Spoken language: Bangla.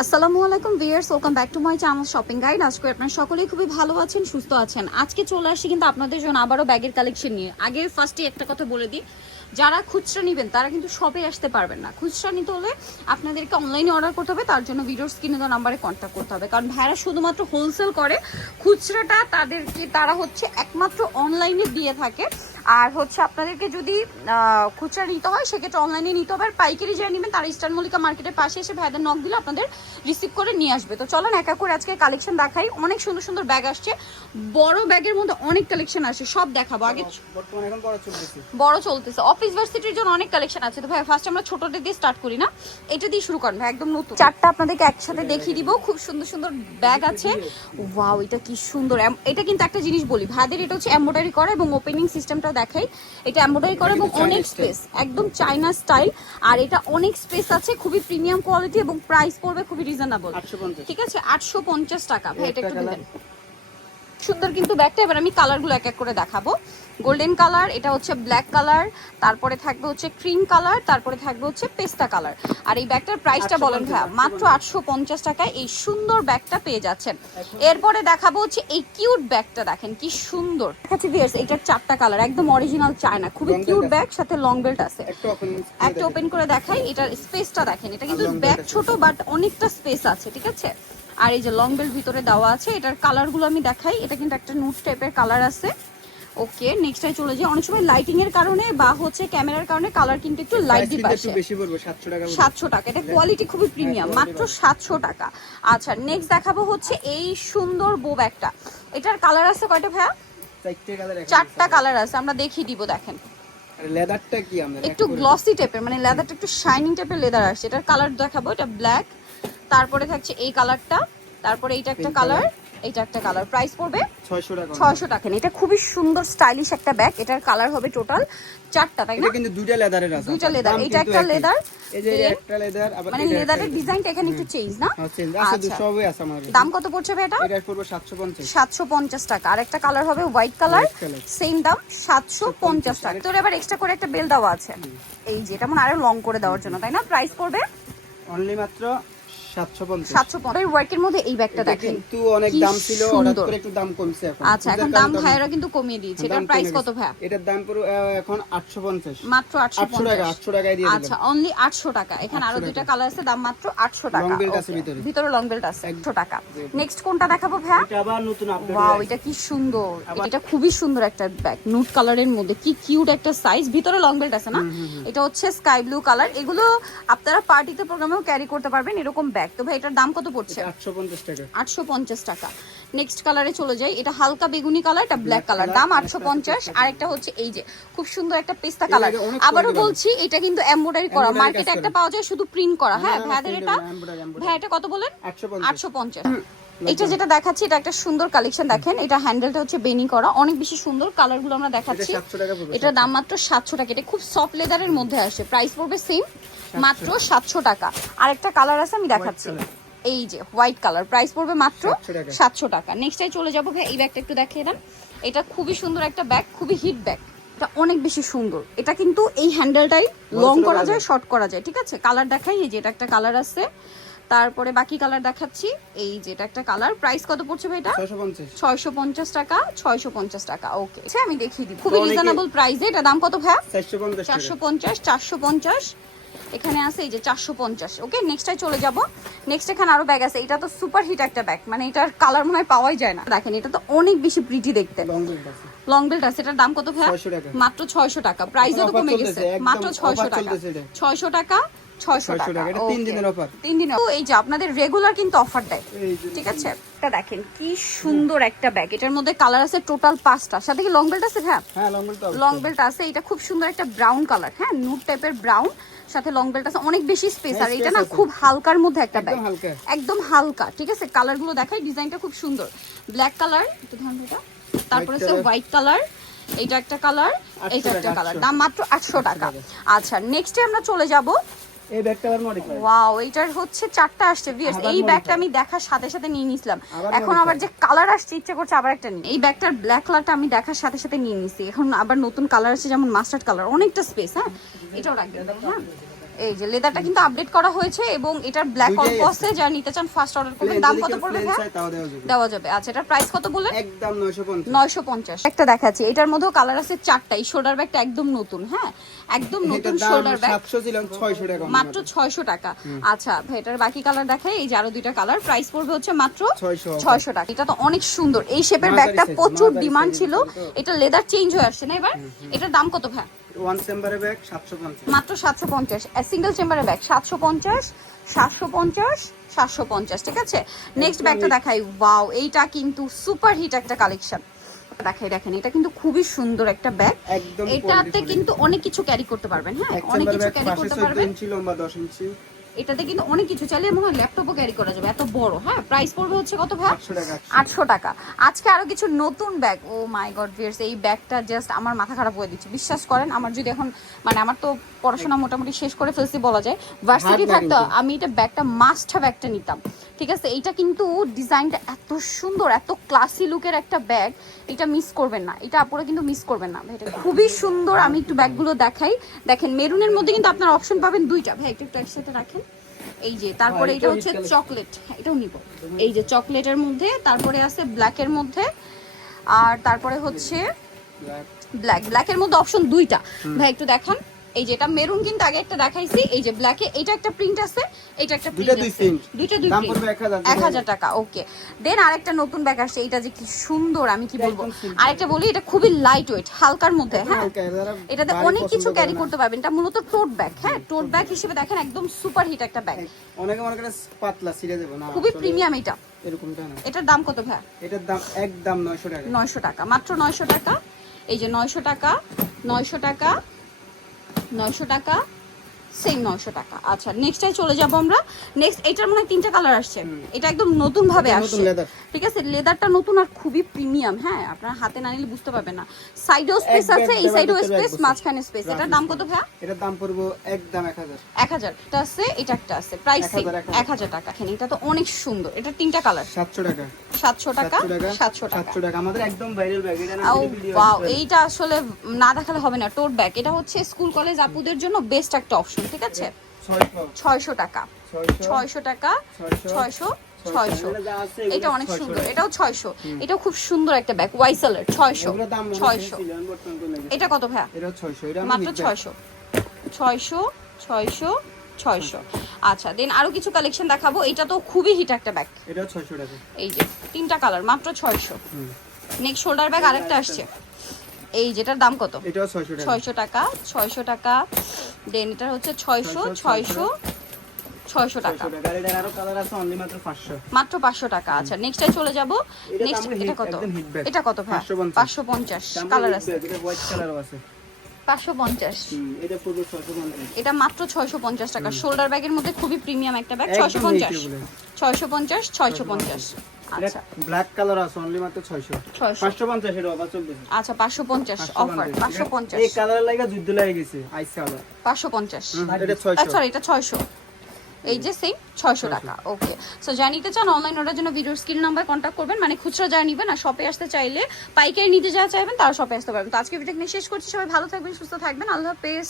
আসসালামু আলাইকুম viewers welcome back to my channel shopping guide. আজকে আপনারা সকলেই খুবই ভালো আছেন, সুস্থ আছেন। আজকে চলে আসি কিন্তু আপনাদের জন্য আবারও ব্যাগের কালেকশন নিয়ে। আগে ফার্স্টে একটা কথা বলে দিই। যারা খুচরা নেবেন তারা কিন্তু শপে আসতে পারবেন না। খুচরা নিতে হলে আপনাদেরকে অনলাইনে অর্ডার করতে হবে তার জন্য ভিডিওর স্ক্রিনে দেওয়া নাম্বারে কন্ট্যাক্ট করতে হবে। কারণ ভাইরা শুধুমাত্র হোলসেল করে খুচরাটা তাদেরকে তারা হচ্ছে একমাত্র অনলাইনে দিয়ে থাকে। আর হচ্ছে আপনাদেরকে যদি খুচরা নিতে হয় সেক্ষেত্রে অনলাইনে নিতে হবে। আর পাইকারি যারা নেবেন তারা ইস্টার্ন মল্লিকা মার্কেটের পাশে এসে ভাইদের নক দিলে আপনাদের রিসিভ করে নিয়ে আসবে। তো চলেন একা করে আজকে কালেকশন দেখাই। অনেক সুন্দর সুন্দর ব্যাগ আসছে। বড় ব্যাগের মধ্যে অনেক কালেকশন আসে সব দেখাবো। আগে বড় চলতেছে। বড় চলতেছে। অফিস ভার্সিটির জন্য অনেক কালেকশন আছে। তো ভাই ফার্স্ট আমরা ছোটটা দিয়ে স্টার্ট করি না? এটা দিয়ে শুরু করেন ভাই একদম নতুন। চারটা আপনাদেরকে একসাথে দেখিয়ে দিব। খুব সুন্দর সুন্দর ব্যাগ আছে। ওয়াও এটা কি সুন্দর। এটা কিন্তু একটা জিনিস বলি। ভাইদের এটা হচ্ছে এমব্রয়ডারি করা এবং ওপেনিং সিস্টেমটা দেখাই। এটা এমব্রয়ডারি করা এবং অনেক স্পেস একদম চাইনা স্টাইল আর এটা অনেক স্পেস আছে খুবই প্রিমিয়াম কোয়ালিটি এবং প্রাইস পড়বে খুবই রিজনেবল ঠিক আছে? আটশো পঞ্চাশ টাকা। ভাই এটা একটু। দিবেন। সুন্দর কিন্তু ব্যাগটা। এবার আমি কালারগুলো এক এক করে দেখাবো। গোল্ডেন কালার এটা হচ্ছে ব্ল্যাক কালার তারপরে থাকবে হচ্ছে ক্রিম কালার তারপরে থাকবে হচ্ছে পেস্তা কালার আর এই ব্যাগটার প্রাইসটা বলেন ভাইয়া মাত্র আটশো পঞ্চাশ টাকায় এই সুন্দর ব্যাগটা পেয়ে যাচ্ছেন। এরপরে দেখাবো হচ্ছে এই কিউট ব্যাগটা দেখেন কি সুন্দর। দেখাচ্ছি ভিয়ার্স এটার চারটা কালার একদম অরিজিনাল চায়না খুবই কিউট ব্যাগ সাথে লং বেল্ট আছে। একটা ওপেন করে দেখাই এটার স্পেসটা দেখেন এটা কিন্তু ব্যাগ ছোট বাট অনেকটা স্পেস আছে ঠিক আছে? আর এই যে লং বেল্ট ভিতরে দেওয়া আছে এটার কালারগুলো আমি দেখাই। এটা কিন্তু একটা নুট টাইপের কালার আছে। ওকে নেক্সটে চলে যাই। অনেক সময় লাইটিং এর কারণে বা হচ্ছে ক্যামেরার কারণে কালার কিন্তু একটু লাইট দিবে একটু বেশি পড়বে সাতশো টাকা। এটা কোয়ালিটি খুবই প্রিমিয়াম মাত্র সাতশো টাকা। আচ্ছা নেক্সট দেখাবো হচ্ছে এই সুন্দর বো ব্যাগটা এটার কালার আছে কয়টা ভাইয়া? চারটে কালার চারটা কালার আছে আমরা দেখিয়ে দিব দেখেন। আর লেদারটা কি আমরা একটু গ্লসি টাইপের মানে লেদারটা একটু শাইনিং টাইপের লেদার আসছে। এটার কালার দেখাবো এটা ব্ল্যাক তারপরে থাকছে এই কালারটা। তারপরে এইটা একটা কালার এইটা একটা কালার। প্রাইস পড়বে ছয়শো টাকা। এটা খুবই সুন্দর স্টাইলিশ একটা ব্যাগ এটার কালার হবে টোটাল চারটা তাই না? এটা কিন্তু দুইটা লেদারের আছে। দুইটা দাম এইটা একটা leather, এই যে একটা লেদার মানে লেদারের। ডিজাইনটা এখানে একটু চেঞ্জ না? হ্যাঁ, আছে আচ্ছা। সবই আছে আমার। দাম কত পড়ছে এটা? এটা পড়বে সাতশো পঞ্চাশ। সাতশো পঞ্চাশ টাকা। আর একটা কালার হবে হোয়াইট কালার সেম দাম সাতশো পঞ্চাশ টাকা। তোর এবার এক্সট্রা করে একটা বেল দেওয়া আছে। এই যে এটা মনে আরও লং করে দেওয়ার জন্য তাই না? প্রাইস পড়বে? অনলি মাত্র সাতশো পঞ্চাশ। সাতশো পঞ্চাশ। ওয়ার্কের মধ্যে এই ব্যাগটা দেখেন। কিন্তু অনেক দাম ছিল হঠাৎ করে একটু দাম কমছে এখন। আচ্ছা এখন দাম কারণে কিন্তু কমিয়ে দিয়েছে। এটার প্রাইস কত গেছে। এটার দাম পুরো এখন আটশো পঞ্চাশ। মাত্র আটশো আটশো টাকা আটশো টাকায় দিয়ে আচ্ছা অনলি আটশো টাকা। এখানে আরও দুইটা কালার আছে দাম মাত্র আটশো টাকা। Long belt আছে Okay. ভিতরে। ভিতরে লং বেল্ট আছে এক- একশো টাকা। নেক্সট কোনটা দেখাবো ভাইয়া? এটা আবার নতুন আপডেট ওয়াও এটা কি সুন্দর। এটা খুবই সুন্দর একটা ব্যাগ নুট কালারের মধ্যে। কি কিউট একটা সাইজ ভিতরে লং বেল্ট আছে না? এটা হচ্ছে স্কাই ব্লু কালার এগুলো আপনারা পার্টিতে প্রোগ্রামেও ক্যারি করতে পারবেন। এরকম ব্যাগ তো ভাই এটার দাম কত পড়ছে? আটশো পঞ্চাশ টাকা। নেক্সট কালারে চলে যাই। এটা হালকা বেগুনি কালার এটা ব্ল্যাক কালার দাম আটশো পঞ্চাশ আর একটা হচ্ছে এই যে খুব সুন্দর একটা পেস্তা কালার আবারও বলছি এটা কিন্তু এমব্রয়ডারি করা। মার্কেটে একটা পাওয়া যায় শুধু প্রিন্ট করা। হ্যাঁ ভাইয়াদের এটা। ভাই এটা কত বলেন? আটশো পঞ্চাশ। আটশো পঞ্চাশ। এটা যেটা দেখাচ্ছি এটা একটা সুন্দর কালেকশন দেখেন। এটা হ্যান্ডেলটা হচ্ছে বেনি করা। অনেক বেশি সুন্দর কালারগুলো আমরা দেখাচ্ছি। এটা 700 টাকা পড়বে, এটার দাম মাত্র সাতশো টাকা। এটা খুব সফট লেদারের মধ্যে আসে। প্রাইস পড়বে সেম মাত্র সাতশো টাকা। আরেকটা কালার আছে আমি দেখাচ্ছি। এই যে হোয়াইট কালার প্রাইস পড়বে মাত্র সাতশো টাকা। নেক্সটাই চলে যাব ভাই এই ব্যাগটা একটু দেখিয়ে দেন। এটা খুবই সুন্দর একটা ব্যাগ খুবই হিট ব্যাগ এটা অনেক বেশি সুন্দর। এটা কিন্তু এই হ্যান্ডেলটাই লং করা যায় শর্ট করা যায় ঠিক আছে? কালার দেখাই এই যে এটা একটা কালার আছে। তারপরে বাকি কালার দেখাচ্ছি। এই যে এটা একটা কালার প্রাইস কত পড়ছে ভাই এটা? 650 টাকা 650 টাকা। ওকে আচ্ছা আমি দেখিয়ে দিই খুবই রিজনেবল প্রাইসে এটা দাম কত ভাই 450 450 450 এখানে আছে এই যে চারশো পঞ্চাশ। ওকে নেক্সটটাই চলে যাব। নেক্সট এখানে আরও ব্যাগ আছে। এটা তো সুপার হিট একটা ব্যাগ মানে এটার কালার মনে হয় পাওয়াই যায় না। দেখেন এটা তো অনেক বেশি প্রিটি দেখতে। লং বেল্ট আছে। এটার দাম কত ভাই মাত্র ছয়শো টাকা। প্রাইসও তো কমে গেছে। মাত্র ছয়শো টাকা। ছয়শো টাকা। ছয়শো টাকা। তিন। দিনের offer। তিন দিনের তো এই যে আপনাদের রেগুলার কিন্তু অফার দেয়। ঠিক আছে? এটা দেখেন কি সুন্দর একটা ব্যাগ এটার মধ্যে কালার আছে টোটাল পাঁচটা। সাথে কি লং বেল্ট আছে হ্যাঁ লং বেল্ট আছে। এটা খুব সুন্দর একটা ব্রাউন কালার হ্যাঁ নুট টাইপের ব্রাউন সাথে লং বেল্ট আছে। অনেক বেশি স্পেস হ্যাঁ, আর এটা না খুব হালকার মধ্যে একটা ব্যাগ একদম হালকা। ঠিক আছে? কালারগুলো দেখাই। ডিজাইনটা খুব সুন্দর। ব্ল্যাক কালার একটু তারপরে হচ্ছে হোয়াইট কালার এটা একটা কালার 800 এটা একটা কালার দাম মাত্র আটশো টাকা। আচ্ছা নেক্সটে আমরা চলে যাব এই ব্যাগটা আবার মডিফাই ওয়াও এইটার হচ্ছে চারটা আসছে ভিউয়ার্স এই ব্যাগটা আমি দেখার সাথে সাথে নিয়ে নিছিলাম। এখন আবার যে কালার আসছে ইচ্ছে করছে আবার একটা নিই এই ব্যাগটার ব্ল্যাক কালারটা আমি দেখার সাথে সাথে নিয়ে নিছি। এখন আবার নতুন কালার আসছে যেমন মাস্টার্ড কালার অনেকটা স্পেস হ্যাঁ? এটাও রাখবেন হ্যাঁ? এই যে লেদারটা কিন্তু আপডেট করা হয়েছে এবং এটার ব্ল্যাক আছে। যারা নিতে চান ফার্স্ট অর্ডার করবেন দাম কত পড়বে হ্যাঁ দেওয়া যাবে। আচ্ছা এটার প্রাইস কত বললেন? একদম নয়শো পঞ্চাশ। নয়শো পঞ্চাশ। একটা দেখাচ্ছি এটার মধ্যেও কালার আছে চারটা এই শোল্ডার ব্যাগটা একদম নতুন হ্যাঁ? একদম নতুন শোল্ডার ব্যাগ সাতশো ছিল ছয়শো টাকা মাত্র ছয়শো টাকা। আচ্ছা ভাই এটার বাকি কালার দেখাই এই যে আরও দুইটা কালার প্রাইস পড়বে হচ্ছে মাত্র 600 ছয়শো টাকা। এটা তো অনেক সুন্দর। এই শেপের ব্যাগটা প্রচুর ডিমান্ড ছিল এটা লেদার চেঞ্জ হয়ে আসছে না এবার? এটার দাম কত ভাই ওয়ান ব্যাগ মাত্র সিঙ্গেল ব্যাগ ঠিক আছে? নেক্সট ব্যাগটা দেখাই। ওয়াও এইটা কিন্তু সুপার হিট একটা কালেকশন দেখাই দেখেন এটা কিন্তু খুবই সুন্দর একটা ব্যাগ এটাতে কিন্তু অনেক কিছু ক্যারি করতে পারবেন হ্যাঁ? অনেক কিছু ক্যারি করতে পারবেন। ইঞ্চি লম্বা দশ ইঞ্চি। এটাতে কিন্তু অনেক কিছু চাইলে মনে হয় ল্যাপটপও ক্যারি করা যাবে। এত বড় হ্যাঁ? প্রাইস পড়বে হচ্ছে কত ভাই? আটশো টাকা আজকে আরও কিছু নতুন bag O my god viewers এই ব্যাগটা জাস্ট আমার মাথা খারাপ হয়ে দিচ্ছে। বিশ্বাস করেন আমার যদি এখন মানে আমার তো পড়াশোনা মোটামুটি শেষ করে ফেলছি বলা যায়। ভার্সিটি থাকতো আমি এটা ব্যাগটা মাস্ট হ্যাভ একটা নিতাম। ঠিক আছে? এইটা কিন্তু ডিজাইনটা এত সুন্দর এত ক্লাসি লুকের একটা ব্যাগ এটা মিস করবেন না। এটা আপনারা কিন্তু মিস করবেন না। এটা খুবই সুন্দর। আমি একটু ব্যাগগুলো দেখাই। দেখেন মেরুনের মধ্যে কিন্তু আপনার অপশন পাবেন দুইটা। ভাই একটু একটু একসাথে রাখেন। এই যে তারপরে হ্যাঁ, এটা হচ্ছে চকলেট এটাও নিব। এই যে চকলেটের মধ্যে তারপরে আছে ব্ল্যাকের মধ্যে আর তারপরে হচ্ছে ব্ল্যাক ব্ল্যাকের মধ্যে অপশন দুইটা। ভাই একটু দেখান। এই যে এটা মেরুন কিন্তু আগে একটা দেখাইছি এই যে ব্ল্যাকে এটা একটা প্রিন্ট আছে এটা একটা প্রিন্ট আছে। দুইটা দুই দাম পড়বে 1000 এক হাজার টাকা ওকে দেন আরেকটা নতুন ব্যাগ আসছে এটা যে কি সুন্দর আমি কি বলব? আরেকটা বলি এটা খুবই লাইট ওয়েট হালকার মধ্যে হ্যাঁ? এটাতে অনেক কিছু ক্যারি করতে পারবেন এটা মূলত টোট ব্যাগ হ্যাঁ? টোট ব্যাগ হিসেবে দেখেন একদম সুপার হিট একটা ব্যাগ অনেকে মনে করে পাতলা ছিঁড়ে যাবে না খুবই প্রিমিয়াম এটা। এরকমটা না। এটার দাম কত ভাই এটার দাম একদম নয়শো টাকা। নয়শো টাকা মাত্র নয়শো টাকা। এই যে নয়শো টাকা নয়শো টাকা নয়শো টাকা সেম নয়শো টাকা। আচ্ছা নেক্সটাই চলে যাব আমরা। নেক্সট এটার মানে তিনটা কালার আসছে। এটা একদম নতুন ভাবে আসছে। ঠিক আছে লেদারটা নতুন আর খুবই প্রিমিয়াম হ্যাঁ? আপনার হাতে না নিলে বুঝতে পারবেন না। সাইডেও স্পেস আছে এই সাইডেও স্পেস মাঝখানে স্পেস এটার দাম কত ভাইয়া? এটার দাম পড়ব একদম এক হাজার। এক হাজার এটা আছে এটা একটা আছে। প্রাইস 1000, 1000 এক হাজার। টাকা এখানে এটা তো অনেক সুন্দর। এটা তিনটা কালার সাতশো টাকা। সাতশো টাকা সাতশো টাকা সাতশো টাকা। আমাদের একদম ভাইরাল ব্যাগ এটা না ওয়াও এইটা আসলে না দেখালে হবে না টোট ব্যাগ এটা হচ্ছে স্কুল কলেজ আপুদের জন্য বেস্ট একটা অপশন ঠিক আছে? ছয়শো। ছয়শো টাকা। ছয়শো ছয়শো টাকা ছয়শো, ছয়শো। এটা অনেক সুন্দর। এটাও ছয়শো। এটাও খুব সুন্দর একটা ব্যাগ। ওয়াইসেলের ছয়শো। ছয়শো। এটা কত ভাইয়া? এটা মাত্র ছয়শো। ছয়শো ছয়শো ছয়শো। আচ্ছা দেন আরও কিছু কালেকশন দেখাবো। এটা তো খুবই হিট একটা ব্যাগ এটাও ছয়শো টাকা। এই যে তিনটা কালার মাত্র ছয়শো। নেক্সট শোল্ডার ব্যাগ আরেকটা আসছে। এই যেটার দাম কত? ছয়শো টাকা। ছয়শো টাকা দেন এটা হচ্ছে ছয়শো। ছয়শো। ছয়শো টাকা। মাত্র পাঁচশো। টাকা আচ্ছা নেক্সটে চলে যাব। এটা নেক্সট এটা কত। এটা কত ভাই? পাঁচশো পঞ্চাশ। কালার আছে। পাঁচশো পঞ্চাশ। এটা মাত্র ছয়শো পঞ্চাশ টাকা। শোল্ডার ব্যাগের মধ্যে খুবই প্রিমিয়াম একটা ব্যাগ ছয়শো পঞ্চাশ। ছয়শো পঞ্চাশ ছয়শো পঞ্চাশ। আচ্ছা। ব্ল্যাক কালার আছে অনলি মাত্র অফার আচ্ছা পাঁচশো পঞ্চাশ অফার পাঁচশো পঞ্চাশ। এই কালার লাগা যুদ্ধ লাগে গেছে আইস কালার এটা ছয়শো। সরি এটা ছয়শো। এই যে সেম ছয়শো টাকা ওকে সো যা নিতে চান অনলাইন অর্ডার জন্য ভিডিও স্ক্রিন নাম্বার কন্ট্যাক্ট করবেন। মানে খুচরা যা নিবেন আর শপে আসতে চাইলে পাইকারি নিতে যা চাইবেন তারা শপে আসতে পারবেন। তো আজকে ভিডিও নিয়ে শেষ করছি। সবাই ভালো থাকবেন সুস্থ থাকবেন। আল্লাহ হাফেজ।